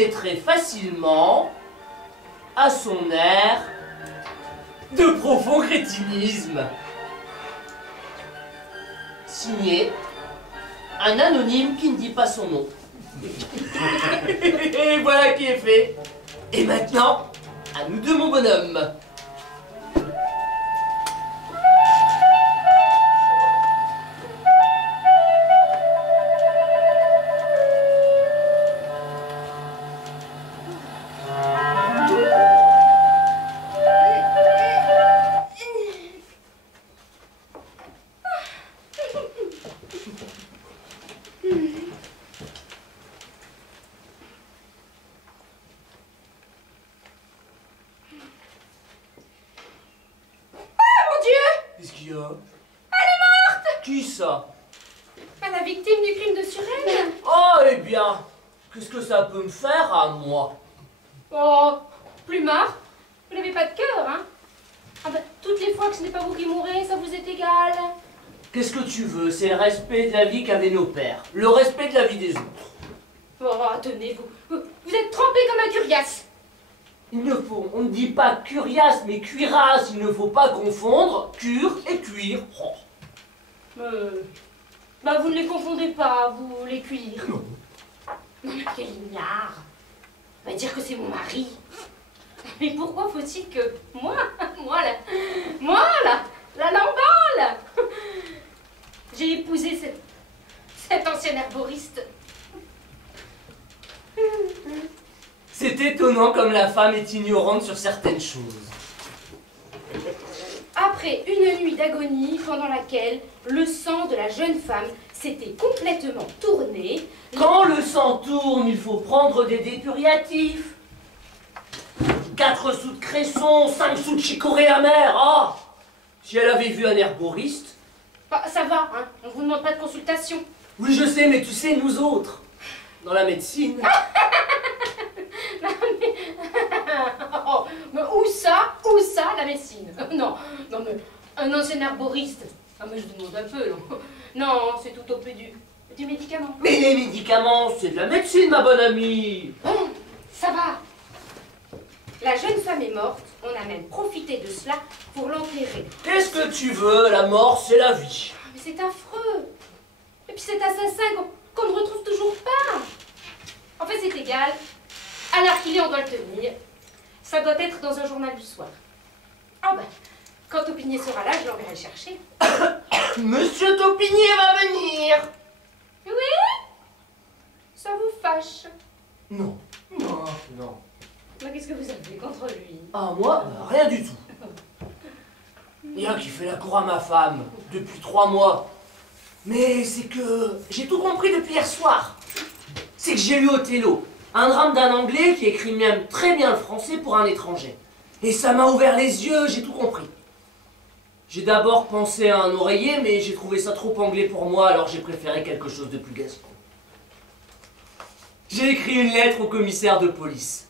reconnaîtrez facilement à son air de profond crétinisme. Signé un anonyme qui ne dit pas son nom. Et voilà qui est fait. Et maintenant, à nous deux, mon bonhomme. Qu'est-ce qu'il y a? Elle est morte! Qui ça? La victime du crime de Suresnes. Oh, eh bien, qu'est-ce que ça peut me faire à moi? Oh, Plumard, vous n'avez pas de cœur, hein? Ah ben, toutes les fois que ce n'est pas vous qui mourrez, ça vous est égal. Qu'est-ce que tu veux? C'est le respect de la vie qu'avaient nos pères. Le respect de la vie des autres. Oh, tenez-vous. Vous êtes trempé comme un curiace. Il ne faut, on ne dit pas curiace, mais cuirasse. Il ne faut pas confondre cure et cuir. Oh. Bah, vous ne les confondez pas, vous, les cuirs. Non. Non, mais quel ignare. On va dire que c'est mon mari. Mais pourquoi faut-il que moi, la lambale, j'ai épousé cet ancien herboriste. C'est étonnant comme la femme est ignorante sur certaines choses. Après une nuit d'agonie pendant laquelle le sang de la jeune femme s'était complètement tourné. Quand le sang tourne, il faut prendre des dépuriatifs. 4 sous de cresson, 5 sous de chicorée amère. Ah! Si elle avait vu un herboriste... Bah, ça va, hein, on vous demande pas de consultation. Oui, je sais, mais tu sais, nous autres, dans la médecine... Non, mais... Oh, mais où ça, la médecine? Non, mais un ancien herboriste. Ah, mais je demande un peu, non. Non, c'est tout au plus du médicament. Mais les médicaments, c'est de la médecine, ma bonne amie. Bon, ça va. La jeune femme est morte, on a même profité de cela pour l'enterrer. Qu'est-ce que tu veux? La mort, c'est la vie. Ah, mais c'est affreux. Et puis cet assassin qu'on ne retrouve toujours pas. En fait, c'est égal. À l'heure qu'il est, on doit le tenir. Ça doit être dans un journal du soir. Ah ben, quand Taupinier sera là, je l'enverrai le chercher. Monsieur Taupinier va venir. Oui? Ça vous fâche? Non. Non. Mais qu'est-ce que vous avez contre lui? Ah, moi, rien du tout. Il y a un qui fait la cour à ma femme depuis 3 mois. Mais c'est que j'ai tout compris depuis hier soir. C'est que j'ai lu Othello, un drame d'un Anglais qui écrit même très bien le français pour un étranger. Et ça m'a ouvert les yeux, j'ai tout compris. J'ai d'abord pensé à un oreiller, mais j'ai trouvé ça trop anglais pour moi, alors j'ai préféré quelque chose de plus gascon. J'ai écrit une lettre au commissaire de police.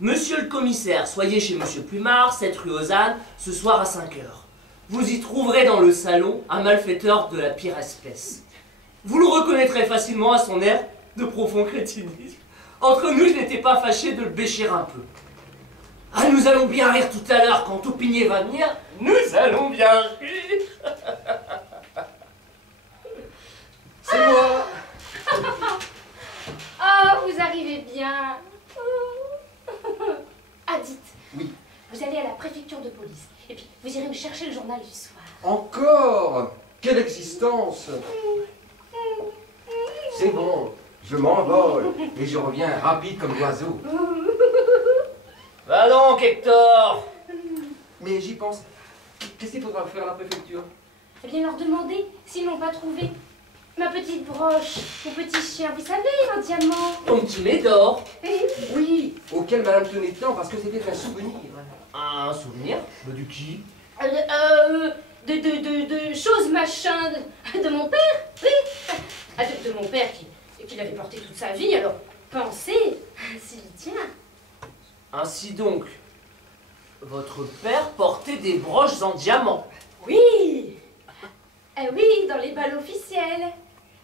Monsieur le commissaire, soyez chez Monsieur Plumard, 7 rue Ozanne, ce soir à 5 h. Vous y trouverez dans le salon un malfaiteur de la pire espèce. Vous le reconnaîtrez facilement à son air de profond crétinisme. Entre nous, je n'étais pas fâché de le bêcher un peu. Ah, nous allons bien rire tout à l'heure quand Taupinier va venir. Nous allons bien rire. C'est moi. Ah, vous arrivez bien. Ah, dites. Oui. Vous allez à la préfecture de police. Et puis, vous irez me chercher le journal du soir. Encore? Quelle existence! C'est bon, je m'envole et je reviens rapide comme l'oiseau. Va donc, Hector. Mais j'y pense. Qu'est-ce qu'il faudra faire à la préfecture? Eh bien, leur demander s'ils n'ont pas trouvé ma petite broche, mon petit chien, vous savez, un diamant. Ton petit Médor. Oui, auquel madame tenait tant parce que c'était un souvenir. Un souvenir? De qui? De choses machin de mon père, oui. Ah, de mon père qui l'avait porté toute sa vie, alors pensez s'il y tient. Ainsi donc, votre père portait des broches en diamant. Oui. Oui, dans les balles officielles.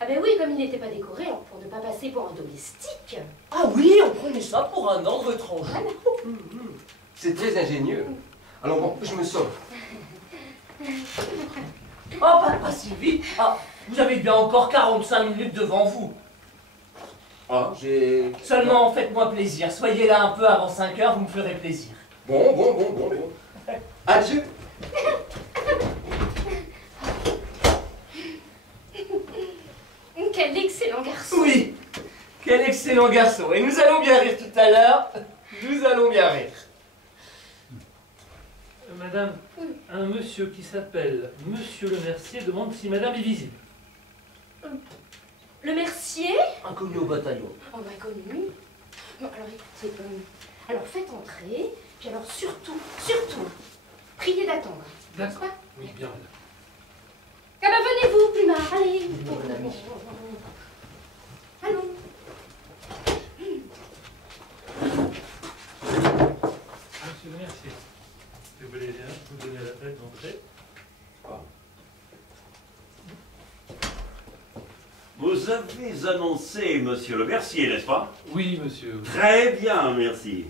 Ah ben oui, comme il n'était pas décoré, pour ne pas passer pour un domestique. Ah oui, on prenait ça pour un ordre étranger. Voilà. C'est très ingénieux. Alors bon, je me sauve. Oh, pas si vite. Ah, vous avez bien encore 45 minutes devant vous. Ah, j'ai... Seulement, faites-moi plaisir. Soyez là un peu avant 5 heures, vous me ferez plaisir. Bon. Adieu. Quel excellent garçon. Oui, quel excellent garçon. Et nous allons bien rire tout à l'heure. Nous allons bien rire. Madame, un monsieur qui s'appelle Monsieur Le Mercier demande si madame est visible. Le Mercier? Inconnu au bataillon. On m'a connu. Bon, alors écoutez, alors faites entrer, puis alors surtout, priez d'attendre. N'est-ce pas? Oui, bien madame. Ah ben venez-vous, Plumard, allez. Mon ami. Allons. Monsieur Le Mercier, si vous voulez bien, vous donnez la peine d'entrer. Vous avez annoncé Monsieur Le Mercier, n'est-ce pas? Oui, monsieur. Très bien, merci.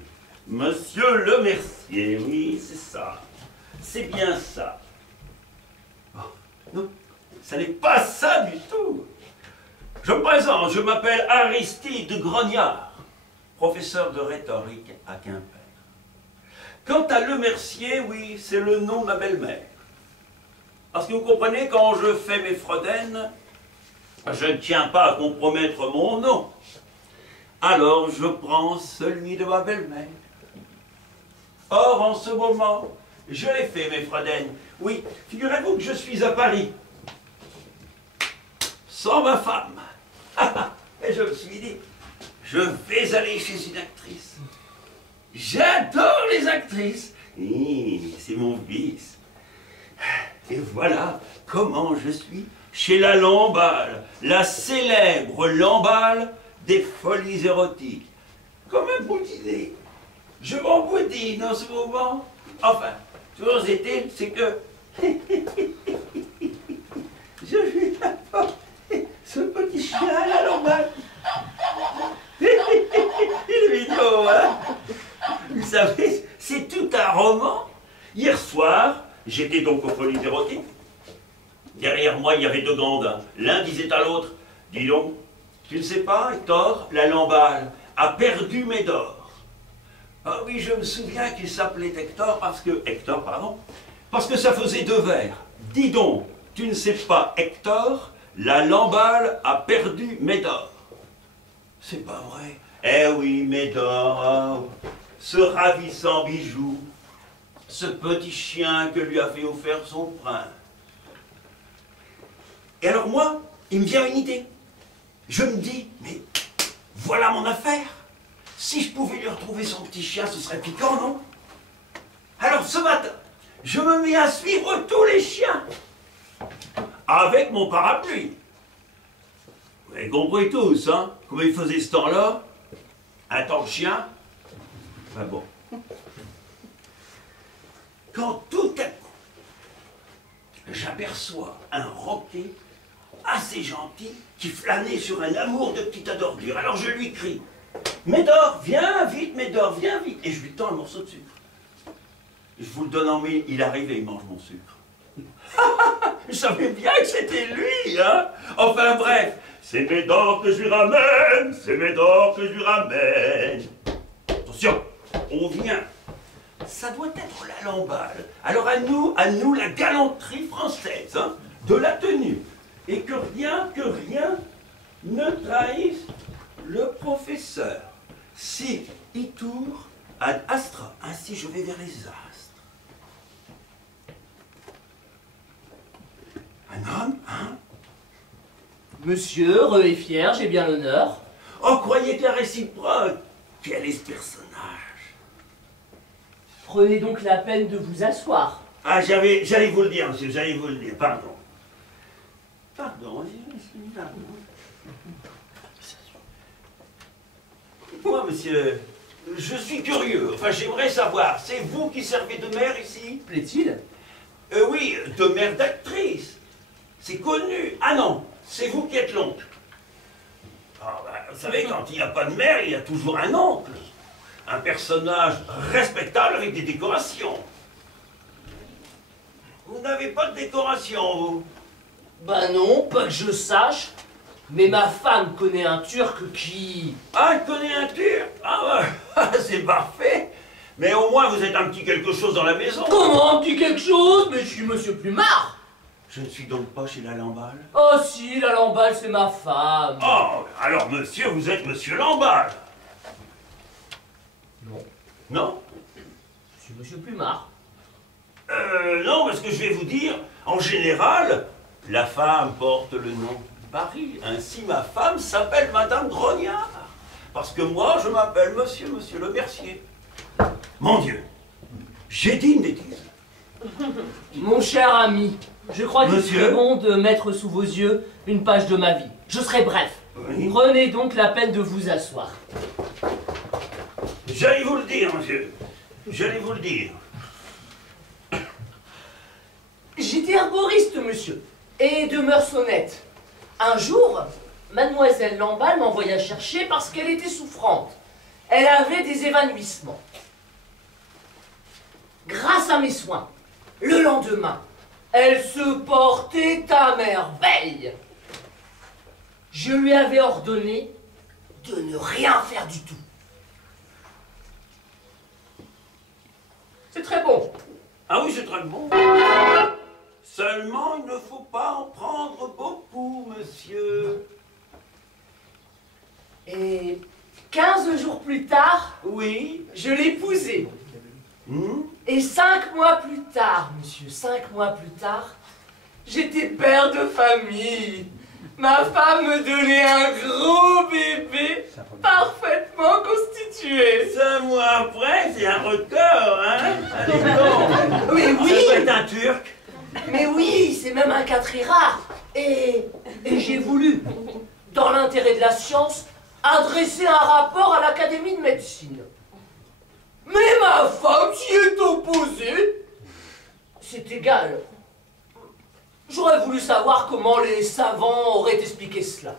Monsieur Le Mercier, oui, c'est ça. C'est bien ça. Oh, non, ça n'est pas ça du tout. Je me présente, je m'appelle Aristide Grognard, professeur de rhétorique à Quimper. Quant à Le Mercier, oui, c'est le nom de ma belle-mère. Parce que vous comprenez, quand je fais mes fredaines, je ne tiens pas à compromettre mon nom. Alors je prends celui de ma belle-mère. Or, en ce moment, je l'ai fait, mes fredaines. Oui, figurez-vous que je suis à Paris. Sans ma femme. Et je me suis dit, je vais aller chez une actrice. J'adore les actrices. C'est mon vice. Et voilà comment je suis chez la Lamballe, la célèbre Lamballe des folies érotiques. Comme un boudinet. Je m'en boudine en ce moment. Enfin, toujours est-il, c'est que je lui apporte ce petit chien à la Lamballe. Il est mignon, hein? Vous savez, c'est tout un roman. Hier soir, j'étais donc aux folies érotiques. Derrière moi, il y avait deux gandins. L'un disait à l'autre, « Dis donc, tu ne sais pas, Hector, la Lamballe a perdu Médor. » Ah oui, je me souviens qu'il s'appelait Hector parce que ça faisait deux vers. « Dis donc, tu ne sais pas, Hector, la Lamballe a perdu Médor. » C'est pas vrai. Eh oui, Médor, ce ravissant bijou, ce petit chien que lui avait offert son prince. Et alors moi, il me vient une idée. Je me dis, mais voilà mon affaire. Si je pouvais lui retrouver son petit chien, ce serait piquant, non? Alors ce matin, je me mets à suivre tous les chiens. Avec mon parapluie. Vous avez compris tous, hein? Comment il faisait ce temps-là? Un temps de chien? Ben bon. Quand tout à coup, j'aperçois un roquet assez gentil qui flânait sur un amour de petit tas d'ordures. Alors je lui crie, « Médor, viens vite, Médor, viens vite !» Et je lui tends un morceau de sucre. Je vous le donne en mille, il arrive et il mange mon sucre. Je savais bien que c'était lui, hein? Enfin bref, c'est Médor que je lui ramène, c'est Médor que je lui ramène. Attention, on vient. Ça doit être la Lamballe. Alors à nous la galanterie française, hein, de la tenue. Et que rien ne trahisse le professeur. Si itur ad astra, ainsi je vais vers les astres. Un homme, hein? Monsieur, heureux et fier, j'ai bien l'honneur. Oh, croyez que la réciproque. Quel est ce personnage? Prenez donc la peine de vous asseoir. Ah, j'allais vous le dire, monsieur, j'allais vous le dire, pardon. Pardon. Moi, monsieur, je suis curieux. Enfin, j'aimerais savoir, c'est vous qui servez de mère ici? Plaît-il? Oui, de mère d'actrice. C'est connu. Ah non, c'est vous qui êtes l'oncle. Ah, bah, vous savez, quand il n'y a pas de mère, il y a toujours un oncle. Un personnage respectable avec des décorations. Vous n'avez pas de décoration, vous? Bah non, pas que je sache. Mais ma femme connaît un Turc qui... Ah, elle connaît un Turc? Ah ouais, c'est parfait. Mais au moins, vous êtes un petit quelque chose dans la maison. Comment un petit quelque chose? Mais je suis monsieur Plumard. Je ne suis donc pas chez la Lamballe. Oh si, la Lamballe, c'est ma femme. Oh, alors monsieur, vous êtes monsieur Lamballe. Non, Non? je suis monsieur Plumard. Non, parce que je vais vous dire, en général, la femme porte le nom de Paris. Ainsi, ma femme s'appelle Madame Grognard. Parce que moi, je m'appelle monsieur Le Mercier. Mon Dieu, j'ai dit une bêtise. Mon cher ami, je crois qu'il Monsieur serait bon de mettre sous vos yeux une page de ma vie. Je serai bref. Oui. Prenez donc la peine de vous asseoir. J'allais vous le dire, monsieur. J'allais vous le dire. J'étais herboriste, monsieur, et de mœurs honnêtes. Un jour, mademoiselle Lamballe m'envoya chercher parce qu'elle était souffrante. Elle avait des évanouissements. Grâce à mes soins, le lendemain, elle se portait à merveille. Je lui avais ordonné de ne rien faire du tout. C'est très bon. Ah oui, c'est très bon. Seulement, il ne faut pas en prendre beaucoup, monsieur. Et 15 jours plus tard, Oui. je l'épousai. Hmm? Et 5 mois plus tard, monsieur, 5 mois plus tard, j'étais père de famille. Ma femme me donnait un gros bébé parfaitement constitué. 5 mois après, c'est un record, hein? Allez donc. Mais oui, Ça doit être un Turc. mais oui, c'est même un cas très rare. Et j'ai voulu, dans l'intérêt de la science, adresser un rapport à l'Académie de médecine. Mais ma femme s'y est opposée. C'est égal. J'aurais voulu savoir comment les savants auraient expliqué cela.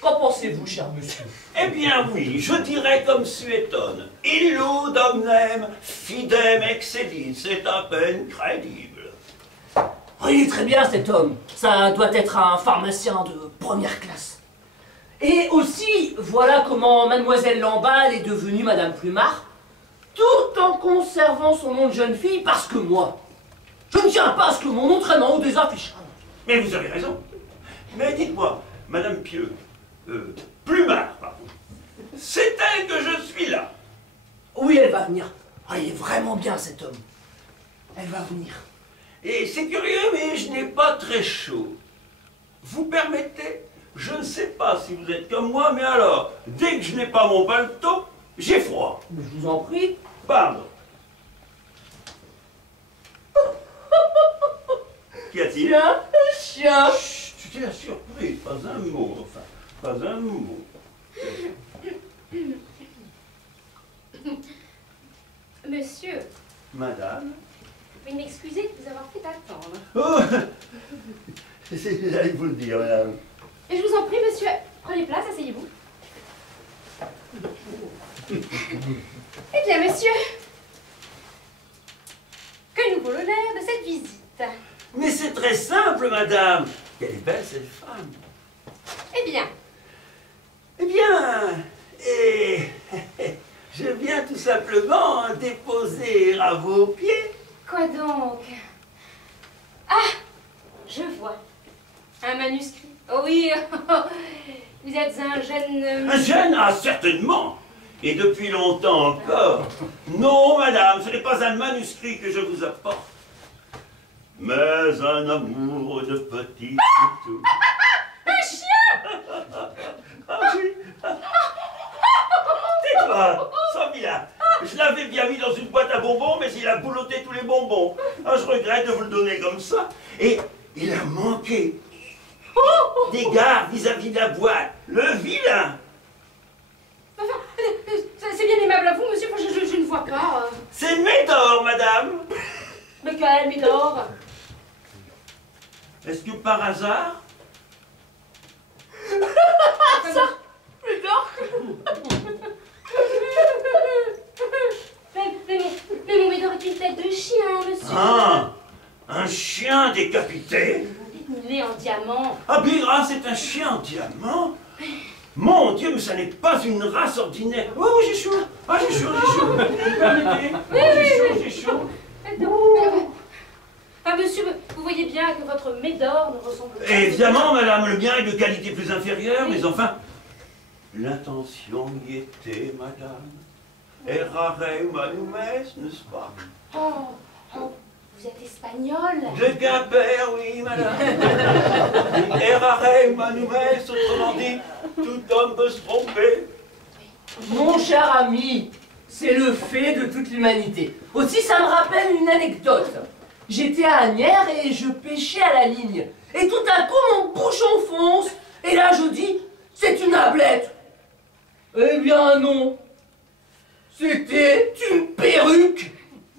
Qu'en pensez-vous, cher monsieur? Eh bien oui, je dirais comme Suétone. Illud omnem fidem excedit, c'est à peine crédible. Oh, il est très bien cet homme. Ça doit être un pharmacien de première classe. Et aussi, voilà comment mademoiselle Lamballe est devenue madame Plumard, tout en conservant son nom de jeune fille, parce que moi, je ne tiens pas à ce que mon nom traîne en haut des affiches. Mais vous avez raison. Mais dites-moi, Madame Pieux, Plumard, pardon, c'est elle que je suis là. Oui, elle va venir. Ah, il est vraiment bien cet homme. Elle va venir. Et c'est curieux, mais je n'ai pas très chaud. Vous permettez? Je ne sais pas si vous êtes comme moi, mais alors, dès que je n'ai pas mon paletot, j'ai froid. Mais je vous en prie. Pardon. Qu'y a-t-il? Tiens, chien. Chut, tu t'es surpris, pas un mot, enfin, pas un mot. Monsieur, Madame? veuillez m'excuser de vous avoir fait attendre. Oh, j'allais vous le dire, madame. Et je vous en prie, monsieur, prenez place, asseyez-vous. Eh bien, monsieur, que nous vaut l'honneur de cette visite? Mais c'est très simple, madame. Quelle est belle cette femme. Eh bien, Eh bien, je viens tout simplement déposer à vos pieds. quoi donc? Ah, je vois. Un manuscrit. Oh oui, vous êtes un jeune... Un jeune? Ah, certainement. Et depuis longtemps encore. Non, madame, ce n'est pas un manuscrit que je vous apporte, mais un amour de petit toutou. Un chien! Ah oui. Tais-toi, Samila. Je l'avais bien mis dans une boîte à bonbons, mais il a boulotté tous les bonbons. Ah, je regrette de vous le donner comme ça. Et il a manqué d'égard vis-à-vis de la boîte. Le vilain. Enfin, c'est bien aimable à vous, monsieur, je ne vois pas. C'est Médor, madame. Mais quel Médor? Est-ce que par hasard, décapité. Il est en diamant. Ah, Bigra, c'est un chien en diamant. Mon Dieu, mais ça n'est pas une race ordinaire. Oh, j'ai chaud. Ah, j'ai chaud, j'ai chaud. Vous permettez? J'ai chaud. Ah, monsieur, vous voyez bien que votre Médor ne ressemble pas... Évidemment, madame, le mien est de qualité plus inférieure, mais enfin, l'intention y était, madame. Errare humanum est, n'est-ce pas? Oh, vous êtes espagnol. De Quimper, oui, madame. Errare humanum est, autrement dit, tout homme peut se tromper. Mon cher ami, c'est le fait de toute l'humanité. Aussi, ça me rappelle une anecdote. J'étais à Agnières et je pêchais à la ligne. Et tout à coup, mon bouchon fonce. Et là, je dis, c'est une ablette. Eh bien non. C'était une perruque.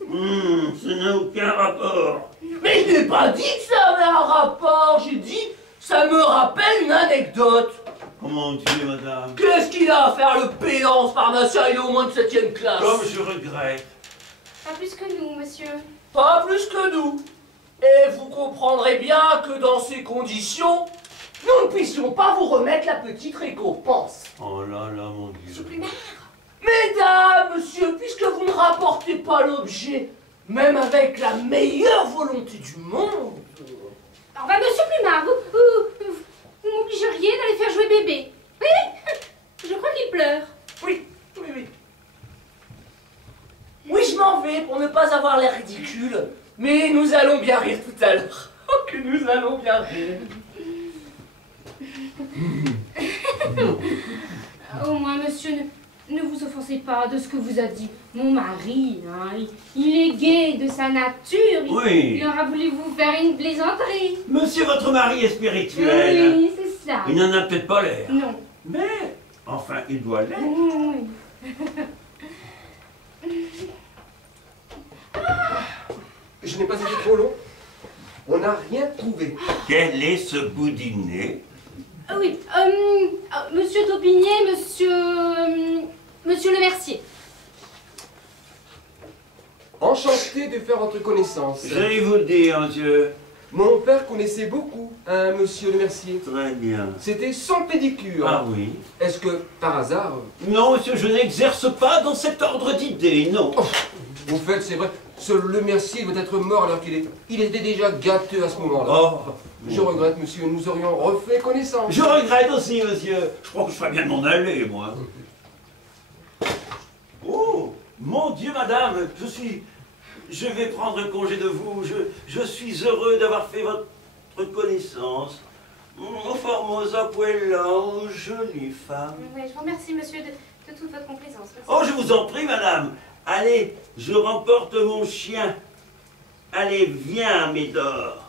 Ça n'a aucun rapport. Mais je n'ai pas dit que ça avait un rapport. J'ai dit, ça me rappelle une anecdote. Comment Dieu, madame? Qu'est-ce qu'il a à faire le pédant, ce pharmacien? Il est au moins de 7e classe. Comme je regrette. Pas plus que nous, monsieur. Pas plus que nous. Et vous comprendrez bien que dans ces conditions, nous ne puissions pas vous remettre la petite récompense. Oh là là, mon Dieu. Mesdames, monsieur, puisque vous ne rapportez pas l'objet, même avec la meilleure volonté du monde... Alors, bah, monsieur Plumard, vous m'obligeriez d'aller faire jouer bébé. Oui, je crois qu'il pleure. Oui. Oui, je m'en vais pour ne pas avoir l'air ridicule, mais nous allons bien rire tout à l'heure. Oh, que nous allons bien rire. Au moins, monsieur, ne vous offensez pas de ce que vous a dit mon mari. Hein. Il est gai de sa nature. Oui. Il aura voulu vous faire une plaisanterie. Monsieur, votre mari est spirituel. Oui, c'est ça. Il n'en a peut-être pas l'air. Non. Mais, enfin, il doit l'être. Oui. Je n'ai pas été trop long. On n'a rien trouvé. Quel est ce boudinet? Oui, monsieur Taupinier, monsieur Le Mercier. Enchanté de faire votre connaissance. J'allais vous le dire, monsieur. Mon père connaissait beaucoup un monsieur Le Mercier. Très bien. C'était son pédicure. Ah oui? Est-ce que, par hasard... Non, monsieur, je n'exerce pas dans cet ordre d'idées, non. Oh, vous faites, c'est vrai, ce Le Mercier doit être mort alors qu'il est... Il était déjà gâteux à ce moment-là. Oh. Je regrette, monsieur, nous aurions refait connaissance. Je regrette aussi, monsieur. Je crois que je ferais bien de m'en aller, moi. Oh, mon Dieu, madame, je vais prendre congé de vous. Je suis heureux d'avoir fait votre connaissance. Oh, Formosa Puella, oh, jolie femme. Oui, je vous remercie, monsieur, de toute votre complaisance. Merci. Oh, je vous en prie, madame. Allez, je remporte mon chien. Allez, viens, Médor.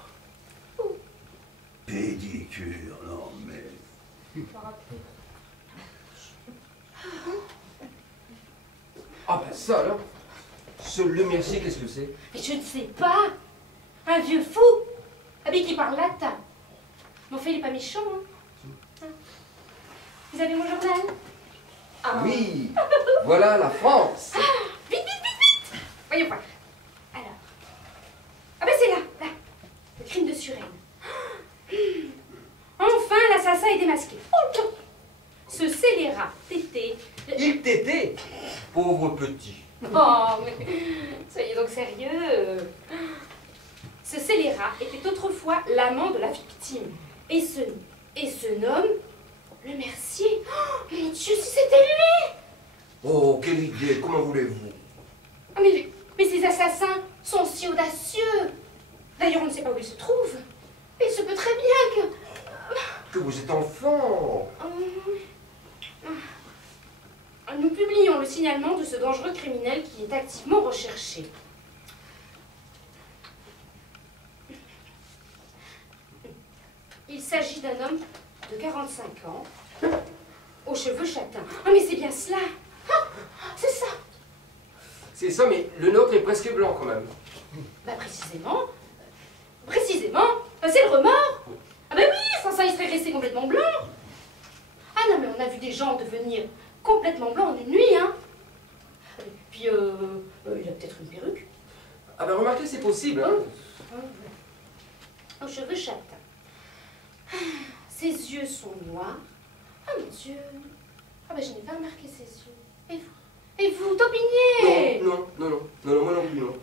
Pédicure, non mais... Ah ben ça alors, ce Le Mercier, qu'est-ce que c'est? Mais je ne sais pas. Un vieux fou. Mais qui parle latin. Mon fait, il n'est pas méchant. Hein. Vous avez mon journal? Ah. Oui, voilà la France. Vite, vite, vite, vite. Voyons voir. Alors. Ah ben c'est là. Le crime de Suresnes. Enfin, l'assassin est démasqué. Oh, ce scélérat tété... Il t'était, pauvre petit. Oh, mais soyez donc sérieux. Ce scélérat était autrefois l'amant de la victime. Et ce nomme, Le Mercier. Oh, mon Dieu, si c'était lui! Oh, quelle idée, comment voulez-vous? Oh, mais ces assassins sont si audacieux. D'ailleurs, on ne sait pas où ils se trouvent. Il se peut très bien Que vous êtes enfant. Nous publions le signalement de ce dangereux criminel qui est activement recherché. Il s'agit d'un homme de 45 ans, aux cheveux châtains. Oh, mais c'est bien cela! Ah, c'est ça! C'est ça, mais le nôtre est presque blanc quand même. Bah précisément, c'est le remords! Ah bah oui, sans ça il serait resté complètement blanc! Ah non, mais on a vu des gens devenir complètement blancs en une nuit, hein! Et puis, il a peut-être une perruque. Ah ben remarquez, c'est possible. Hein. aux cheveux châtains. Ses yeux sont noirs. Ah mon Dieu. Ah ben je n'ai pas remarqué ses yeux. Et vous? Et vous, Taupinier? Non, moi non plus, non.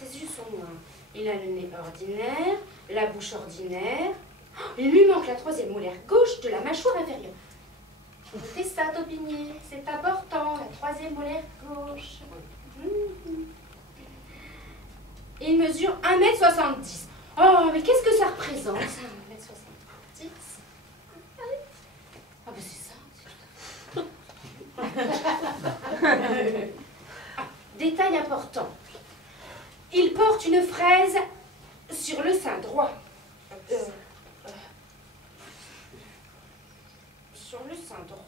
Ses yeux sont noirs. Il a le nez ordinaire, la bouche ordinaire. Oh, il lui manque la troisième molaire gauche de la mâchoire inférieure. Notez ça, Taupinier. C'est important, la troisième molaire gauche. Il mesure 1,70 m. Oh, mais qu'est-ce que ça représente, ça, 1,70 m? Ah, ben c'est ça. Ah, détail important. Il porte une fraise sur le sein droit. Sur le sein droit.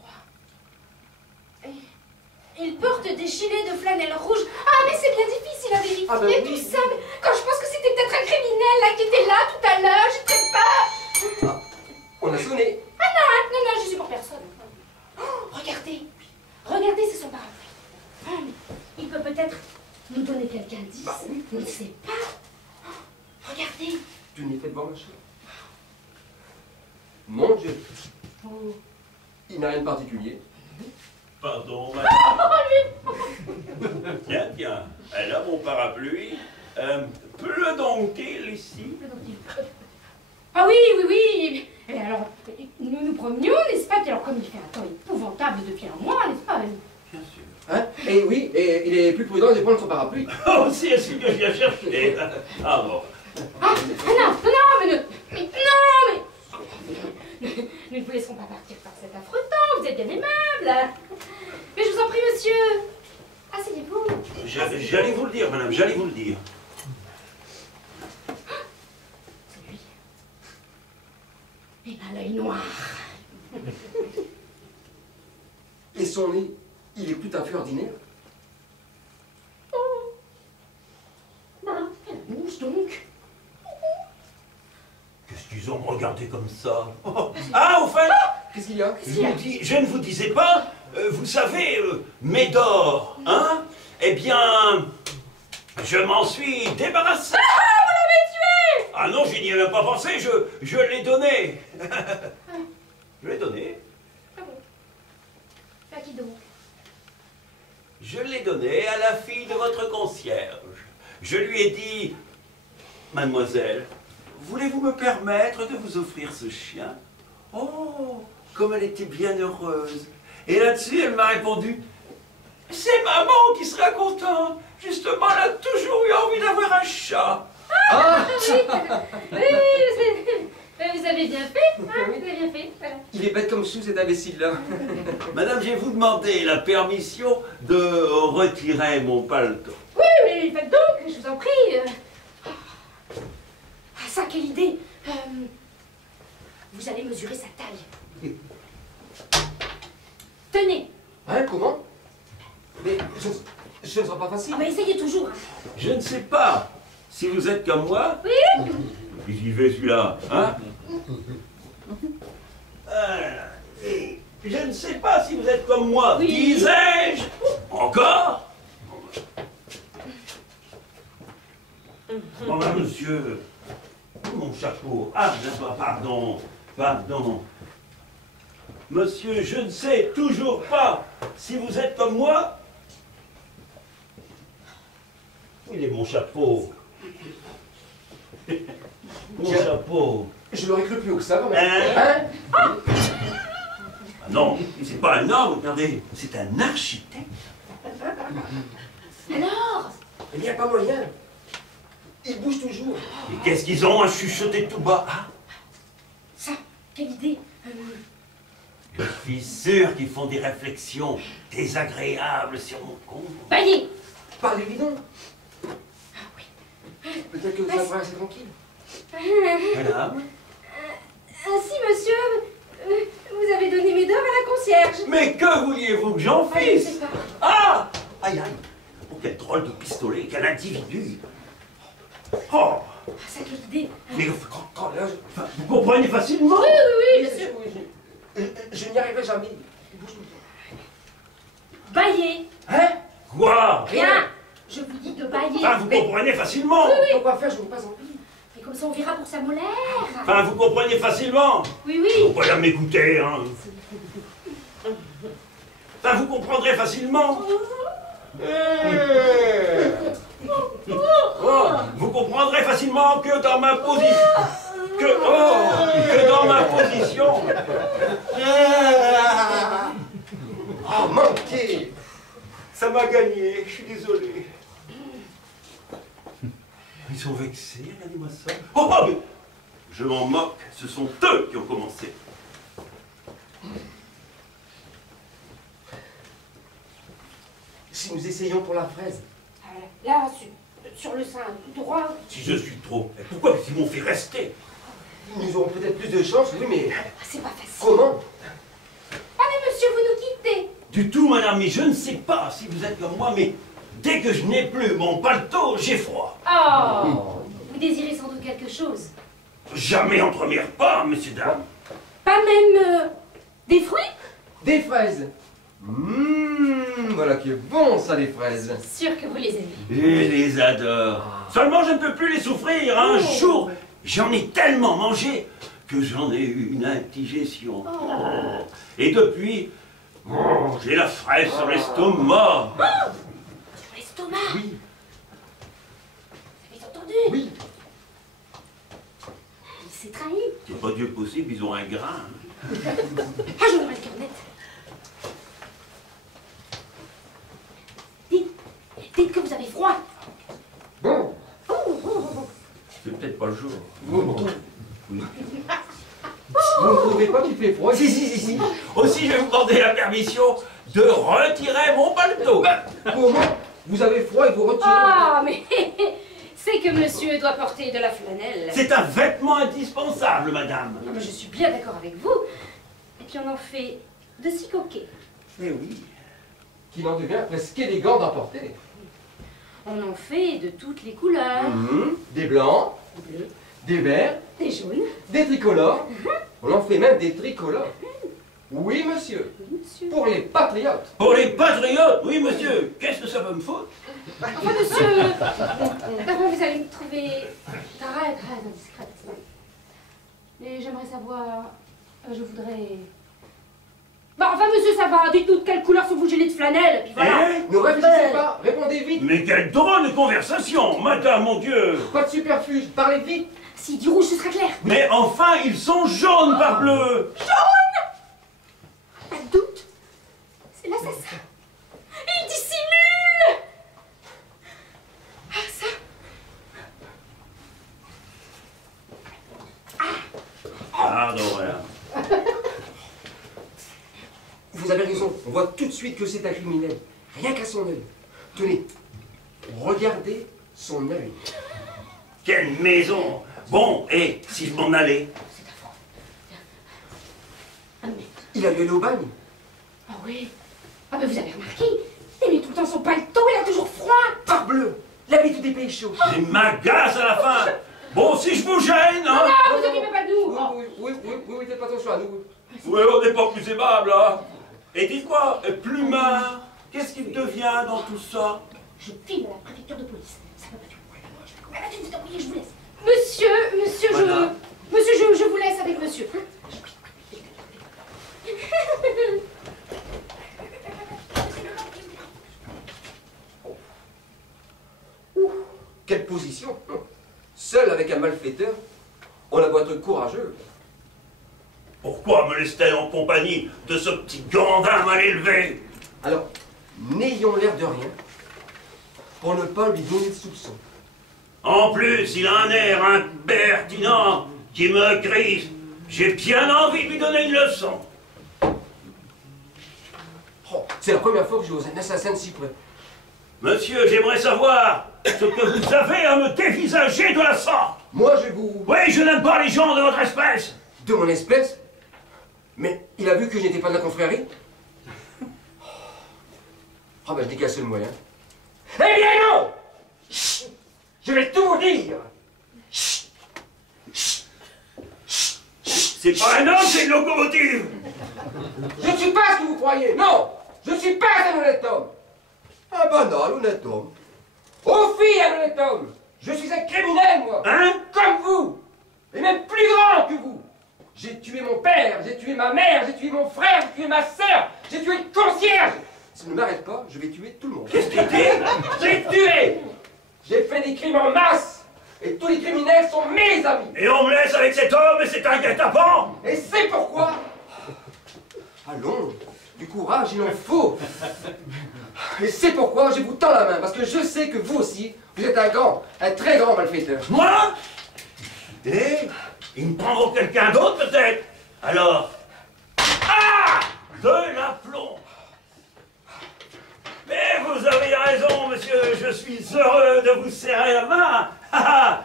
Il porte des gilets de flanelle rouge. Ah, mais c'est bien difficile à vérifier tout ça. Mais quand je pense que c'était peut-être un criminel là, qui était là tout à l'heure, je ne sais pas. Ah, on a sonné. Ah non, je suis pour personne. Oh, regardez, c'est son parapluie. Ah, mais il peut peut-être nous donner quelques indices. Bah oui. On ne sait pas. Oh, regardez. Tu n'es fait devant ma chair. Mon Dieu. Oh. Il n'a rien de particulier. Pardon, madame. Tiens, elle a mon parapluie. Pleut donc-il ici? Ah oui. Et alors, nous nous promenions, n'est-ce pas? Et alors, comme il fait un temps épouvantable depuis un mois, n'est-ce pas? Bien sûr. Hein? Et oui, et il est plus prudent de prendre son parapluie. Oh, c'est ce que je viens chercher. Ah bon. Ah non, mais nous ne vous laisserons pas partir par cet affreux temps, vous êtes bien aimable. Mais je vous en prie, monsieur, asseyez-vous. J'allais vous le dire, madame, j'allais vous le dire. C'est lui. Il a l'œil noir. Et son nez, il est tout à fait ordinaire. Non, elle bouge donc. Qu'est-ce qu'ils ont regardé comme ça? Ah, au fait, Qu'est-ce qu'il y a? je ne vous disais pas, vous savez, Médor, hein? Eh bien, je m'en suis débarrassé. Ah, vous l'avez tué! Ah non, je n'y ai même pas pensé, je l'ai donné. Je l'ai donné. Ah bon? À qui donc? Je l'ai donné à la fille de votre concierge. Je lui ai dit, mademoiselle, voulez-vous me permettre de vous offrir ce chien? Oh, comme elle était bien heureuse. Et là-dessus, elle m'a répondu, c'est maman qui sera contente. Justement, elle a toujours eu envie d'avoir un chat. Ah! Oui, vous avez bien fait, hein, vous avez bien fait, voilà. Il est bête comme sous cet imbécile-là. Madame, je vais vous demander la permission de retirer mon paletot. Oui, mais faites donc, je vous en prie. Ah, ça, quelle idée. Vous allez mesurer sa taille. Tenez. Hein, comment? Mais ce ne sera pas facile. Ah, mais essayez toujours. Je ne sais pas si vous êtes comme moi. Oui. Puis j'y vais celui-là, hein? Et je ne sais pas si vous êtes comme moi, Oui. disais-je. Encore? Oh, ben, monsieur, mon chapeau. Ah, pardon. Monsieur, je ne sais toujours pas si vous êtes comme moi. Où il est mon chapeau? Mon chapeau. Je l'aurais cru plus haut que ça, quand même. Hein? Hein? Ah non, c'est pas un homme, regardez, c'est un architecte. Alors? Il n'y a pas moyen. Il bouge toujours. Et qu'est-ce qu'ils ont à chuchoter tout bas? Ah, Ça, quelle idée. je suis sûr qu'ils font des réflexions désagréables sur mon compte. Baillez. Parlez-lui donc. Ah oui. Peut-être que ça va rester tranquille. Madame? Ainsi, monsieur, vous avez donné mes dents à la concierge. Mais que vouliez-vous que j'en Ah, je ne sais fisse? pas. Ah! Aïe aïe! Oh, quel drôle de pistolet, quel individu! Oh! Ah, ça, quelle idée. Mais enfin, vous comprenez facilement? Oui, bien sûr. Je n'y arriverai jamais. Il bouge tout le temps. Baillez. Hein? Quoi? Rien. Je vous dis de bailler. Ah, vous comprenez facilement? Pourquoi faire? Je ne veux pas en pire. Mais Comme ça, on verra pour sa molaire. Enfin, vous comprenez facilement. Oui, oui. Faut pas la m'écouter, hein. Enfin, vous comprendrez facilement. Oh, vous comprendrez facilement que dans ma position... que dans ma position... Oh, manqué! Ça m'a gagné, je suis désolé. Ils sont vexés, regardez-moi ça. Oh, oh, mais je m'en moque, ce sont eux qui ont commencé. Si nous essayons pour la fraise. Là, sur le sein, tout droit. Si je suis trop, pourquoi ils m'ont fait rester? Nous aurons peut-être plus de chance, oui, mais C'est pas facile. comment? Ah, mais monsieur, vous nous quittez. Du tout, madame, mais je ne sais pas si vous êtes comme moi, mais dès que je n'ai plus mon paletot, j'ai froid. Oh, vous désirez sans doute quelque chose. Jamais en premier repas, messieurs, dames. Pas même des fruits? Des fraises. Voilà qui est bon, ça, les fraises. Sûr que vous les aimez. Je les adore. Seulement, je ne peux plus les souffrir. Un jour, j'en ai tellement mangé que j'en ai eu une indigestion. Et depuis, j'ai la fraise sur l'estomac. Sur l'estomac. Oui, Vous avez entendu? oui. Il s'est trahi. C'est pas Dieu possible, ils ont un grain. Ah, j'en aurai le cœur net. Dites que vous avez froid. Bon. C'est peut-être pas le jour. Vous ne trouvez pas qu'il fait froid? Si. Aussi, je vais vous demander la permission de retirer mon paletot. Comment? Vous avez froid et vous retirez? Ah, mais c'est que monsieur doit porter de la flanelle. C'est un vêtement indispensable, madame. Non, mais je suis bien d'accord avec vous. Et puis on en fait de si coquets. Eh oui. Qu'il en devient presque élégant d'en porter. On en fait de toutes les couleurs. Des blancs, Bleu, des verts, des jaunes. des tricolores. On en fait même des tricolores. Oui, monsieur. Oui, monsieur. Pour les patriotes. Pour les patriotes, oui, monsieur. Qu'est-ce que ça va me foutre? Enfin, monsieur, d'abord vous allez me trouver très indiscrète. Mais j'aimerais savoir, je voudrais... Bah, enfin, monsieur, ça va. Dites-nous de quelle couleur sont vos gilets de flanelle, puis voilà. Eh? Ne réfléchissez pas, répondez vite. Mais quelle drôle de conversation, madame, mon Dieu. Pas de superfuge, parlez vite. Si du rouge, ce serait clair. Mais enfin, ils sont jaunes, parbleu. Pas de doute. C'est l'assassin. Il dissimule. Ah, ça. Pardon, rien. Vous avez raison, on voit tout de suite que c'est un criminel. Rien qu'à son œil. Tenez, regardez son œil. Quelle maison. Bon, et si je m'en allais? C'est affreux. Ah, mais... Il a dû aller au bagne. Ah oui. Ah, mais vous avez remarqué. Il met tout le temps son paletot, il a toujours froid. Parbleu, l'habitude des pays chauds. Il m'agace à la fin. Bon, si je vous gêne, hein. Ah, vous occupez pas de nous. Oui, faites pas attention à nous. Ouais, on n'est pas plus aimable, hein. Et dites-moi, Plumard, qu'est-ce qu'il devient dans tout ça? Je file à la préfecture de police. Ça va pas du tout. Ah, bah, vous êtes embrouillé, je vous laisse. Monsieur, Madame. je vous laisse avec monsieur. Quelle position. Seul avec un malfaiteur, on a beau être courageux. Pourquoi me laisse-t-elle en compagnie de ce petit gandin mal élevé? Alors, n'ayons l'air de rien, pour ne pas lui donner de soupçons. En plus, il a un air impertinent qui me crispe. J'ai bien envie de lui donner une leçon. Oh, c'est la première fois que je vois un assassin de si près. Monsieur, j'aimerais savoir ce que vous avez à me dévisager de la sorte. Moi, je vous... Oui, je n'aime pas les gens de votre espèce. De mon espèce? Mais il a vu que je n'étais pas de la confrérie? Ah ben, je n'ai qu'un seul moyen. Eh bien non! Chut! Je vais tout vous dire! Chut! Chut! Chut! C'est pas un homme, c'est une locomotive. Je ne suis pas ce que vous croyez, non! Je ne suis pas un honnête homme! Un banal honnête homme. Aux filles, un honnête homme! Je suis un criminel, moi. Hein? Comme vous. Et même plus grand que vous. J'ai tué mon père, j'ai tué ma mère, j'ai tué mon frère, j'ai tué ma sœur, j'ai tué le concierge. Si je ne m'arrête pas, je vais tuer tout le monde. Qu'est-ce qu'il dit? J'ai tué. J'ai fait des crimes en masse. Et tous les criminels sont mes amis. Et on me laisse avec cet homme et c'est un guet-apens? Et c'est pourquoi. Allons, du courage, il en faut. Et c'est pourquoi je vous tends la main, parce que je sais que vous aussi, vous êtes un très grand malfaiteur. Moi? Et ils me prendront quelqu'un d'autre peut-être? Alors... Ah! De l'aplomb! Mais vous avez raison, monsieur, je suis heureux de vous serrer la main.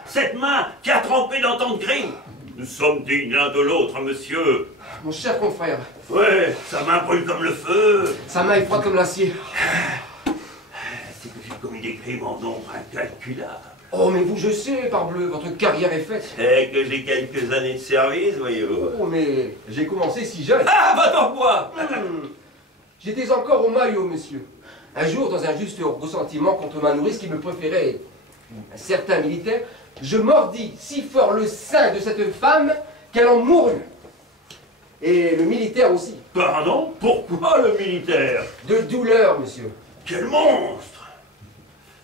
Cette main qui a trempé dans tant de gris. Nous sommes dignes l'un de l'autre, monsieur. Mon cher confrère. Ouais, sa main brûle comme le feu. Sa main est froide comme l'acier. C'est que j'ai commis des crimes en nombre incalculable. Oh, mais vous, je sais, parbleu, votre carrière est faite. Et que j'ai quelques années de service, voyez-vous. Oh, mais j'ai commencé si jeune. Ah, va-t'en bois. J'étais encore au maillot, monsieur. Un jour, dans un juste ressentiment contre ma nourrice qui me préférait, un certain militaire, je mordis si fort le sein de cette femme qu'elle en mourut. Et le militaire aussi. Pardon? Pourquoi le militaire? De douleur, monsieur. Quel monstre!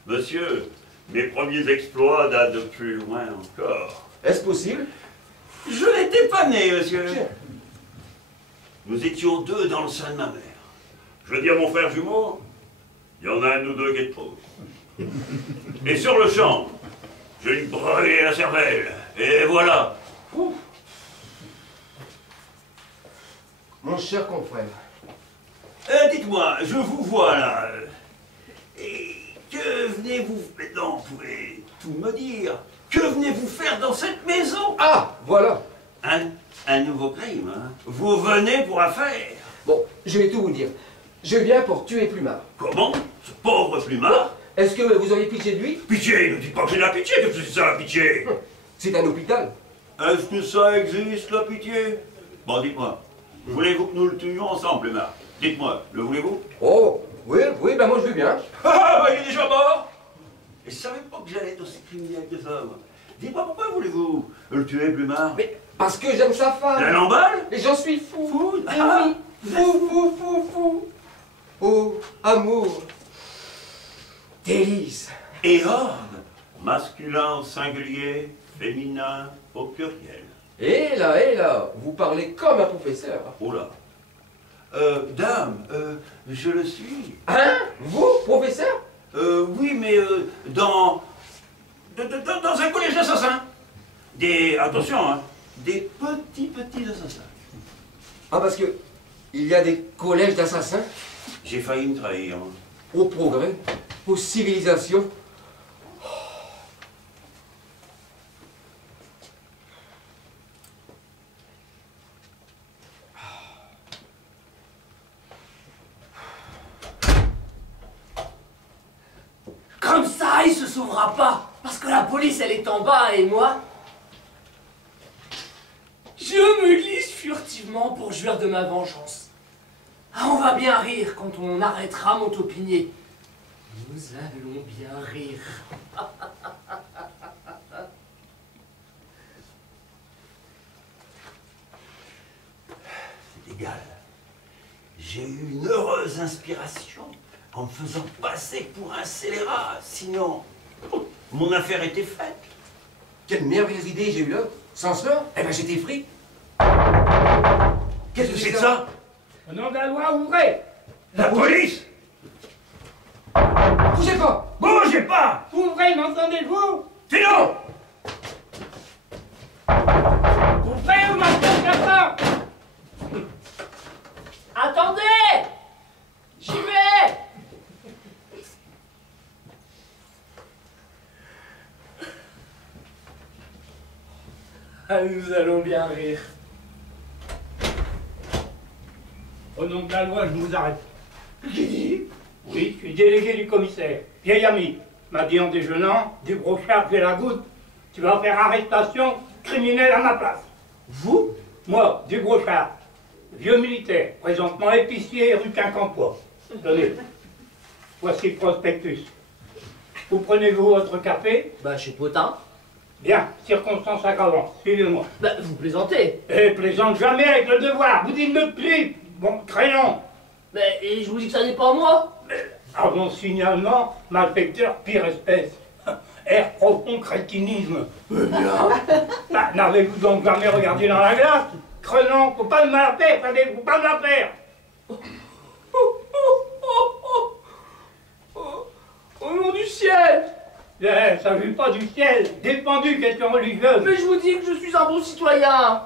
Monsieur, mes premiers exploits datent de plus loin encore. Est-ce possible? Je n'étais pas né, monsieur. Tiens. Nous étions deux dans le sein de ma mère. Je veux dire, mon frère jumeau, il y en a un ou deux qui est trop. Et sur le champ, je lui brûlais la cervelle. Et voilà. Ouf. Mon cher confrère. Dites-moi, je vous vois là. Et que venez-vous... Non, vous pouvez tout me dire. Que venez-vous faire dans cette maison? Ah, voilà. Un nouveau crime, hein? Vous venez pour affaire. Bon, je vais tout vous dire. Je viens pour tuer Plumard. Comment? Ce pauvre plumard? Est-ce que vous auriez pitié de lui? Pitié, ne dites pas que j'ai de la pitié, qu'est-ce que c'est ça la pitié? C'est un hôpital. Est-ce que ça existe la pitié? Bon, dites-moi, voulez-vous que nous le tuions ensemble, plumard? Dites-moi, le voulez-vous? Oh, oui, ben moi je veux bien. Ah, bah il est déjà mort! Et je savais pas que j'allais être aussi criminel que ça, moi. Dites-moi, pourquoi voulez-vous le tuer, plumard? Mais parce que j'aime sa femme. La lamballe? Et j'en suis fou. Fou? Eh Ah. oui, fou. Oh, amour. Délice. Et orgue, masculin au singulier, féminin au pluriel. Et là, vous parlez comme un professeur. Oh là. Dame, je le suis. Hein? Vous, professeur? Oui, mais dans un collège d'assassins. Attention, hein, des petits assassins. Ah, parce que il y a des collèges d'assassins J'ai failli me trahir. Hein. au progrès, aux civilisations. Comme ça, il se sauvera pas. Parce que la police, elle est en bas et moi... Je me glisse furtivement pour jouir de ma vengeance. Ah, on va bien rire quand on arrêtera mon taupinier. Nous allons bien rire. C'est égal. J'ai eu une heureuse inspiration en me faisant passer pour un scélérat. Sinon, mon affaire était faite. Quelle merveilleuse idée j'ai eue là. Sans cela, eh ben j'étais pris. Qu'est-ce que c'est que ça? Au nom de la loi, ouvrez! La police! Bougez pas! Bougez pas! Ouvrez, m'entendez-vous? Sinon! Ouvrez ou m'entendez la porte? Attendez! J'y vais! Ah, nous allons bien rire. Au nom de la loi, je vous arrête. Qui dit? Oui, je suis délégué du commissaire. Vieil ami, m'a dit en déjeunant, du brochard, j'ai la goutte. Tu vas faire arrestation criminelle à ma place. Vous? Moi, du brochard, vieux militaire, présentement épicier rue Quincampoix. Tenez, voici le prospectus. Où prenez-vous votre café? Bah, chez Potin. Bien, circonstance aggravante, suivez-moi. Bah, vous plaisantez. Et plaisante jamais avec le devoir, vous dites depuis. Bon, crénon. Mais et je vous dis que ça n'est pas moi. À mon signalement, malfecteur, pire espèce. Air profond crétinisme. Bah, n'avez-vous donc jamais regardé dans la glace? Crénon, faut pas de mal faire, savez-vous, pas de mal faire. Au nom du ciel! Ça vient pas du ciel, défendu question religieuse. Mais je vous dis que je suis un bon citoyen!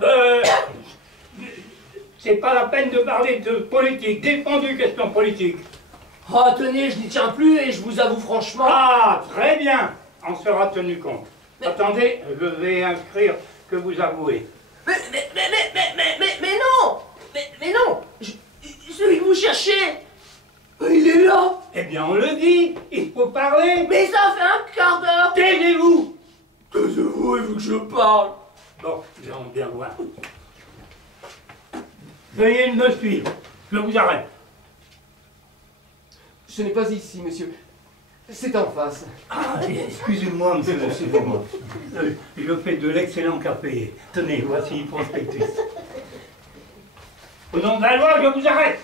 C'est pas la peine de parler de politique, défendu question politique. Oh, tenez, je n'y tiens plus et je vous avoue franchement... Ah, très bien, en sera tenu compte. Attendez, je vais inscrire que vous avouez. Mais non! Mais non! Celui que vous cherchez! Il est là! Eh bien, on le dit, il faut parler. Mais ça fait un quart d'heure! Taisez-vous. Taisez-vous, il faut que je parle! Bon, nous allons bien voir. Veuillez me suivre, je vous arrête. Ce n'est pas ici, monsieur. C'est en face. Ah, excusez-moi, monsieur, excusez-moi. Je fais de l'excellent café. Tenez, voici le prospectus. Au nom de la loi, je vous arrête.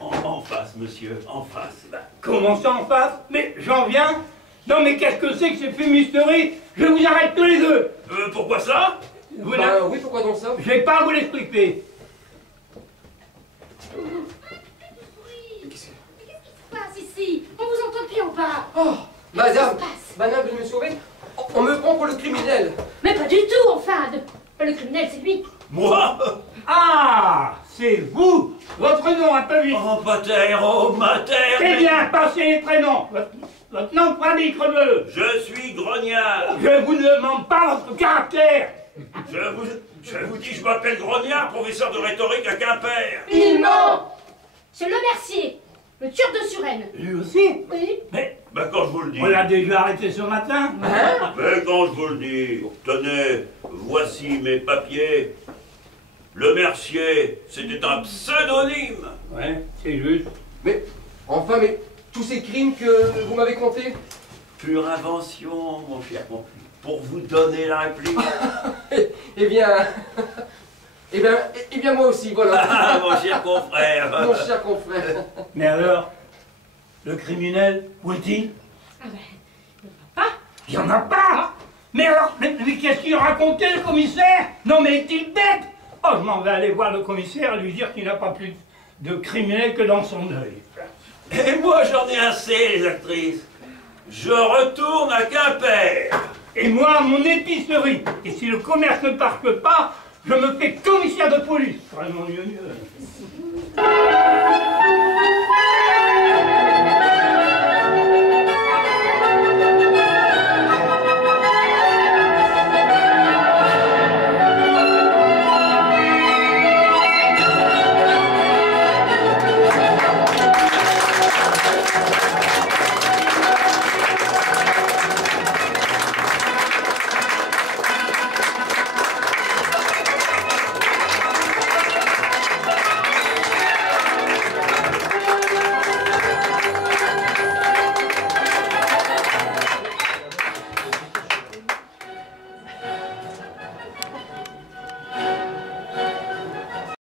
En face, monsieur, en face. Comment ça en face? Mais j'en viens. Non, mais qu'est-ce que c'est que ces fumisteries? Je vous arrête tous les deux. Pourquoi ça? Vous Oui, pourquoi donc ça? Je vais pas vous l'expliquer. Qu'est-ce qui se passe ici? On vous entend plus ou pas? Oh, madame, Qu'est-ce qui se passe? madame, veuillez me sauver. On me prend pour le criminel. Mais pas du tout, enfin. Le criminel, c'est lui. Moi? Ah, c'est vous. Votre nom un peu vite. Oh, pater, oh, mater. Eh bien, passez les prénoms. Votre nom pratique, le. Je suis grognard. Je vous demande pas votre caractère. Je vous dis, je m'appelle Grognard, professeur de rhétorique à Quimper. Il ment. C'est le Mercier, le Turc de Suresnes. Lui aussi. Oui. Mais Quand je vous le dis. on l'a déjà arrêté ce matin. Mais quand je vous le dis, tenez, voici mes papiers. Le Mercier, c'était un pseudonyme. Ouais, c'est juste. Mais, enfin, mais tous ces crimes que vous m'avez comptés. Pure invention, mon cher confrère, pour vous donner la réplique. Eh bien... Eh bien, moi aussi, voilà. Ah, mon cher confrère. Mon cher confrère. Mais alors, le criminel, où est-il? Ah ben, il ne va pas. Il n'y en a pas. Mais alors, mais qu'est-ce qu'il racontait, le commissaire? Non, mais est-il bête? Oh, je m'en vais aller voir le commissaire et lui dire qu'il n'a pas plus de criminels que dans son œil. Et moi, j'en ai assez, les actrices. Je retourne à Quimper. Et moi, à mon épicerie. Et si le commerce ne marche pas, je me fais commissaire de police. Vraiment mieux.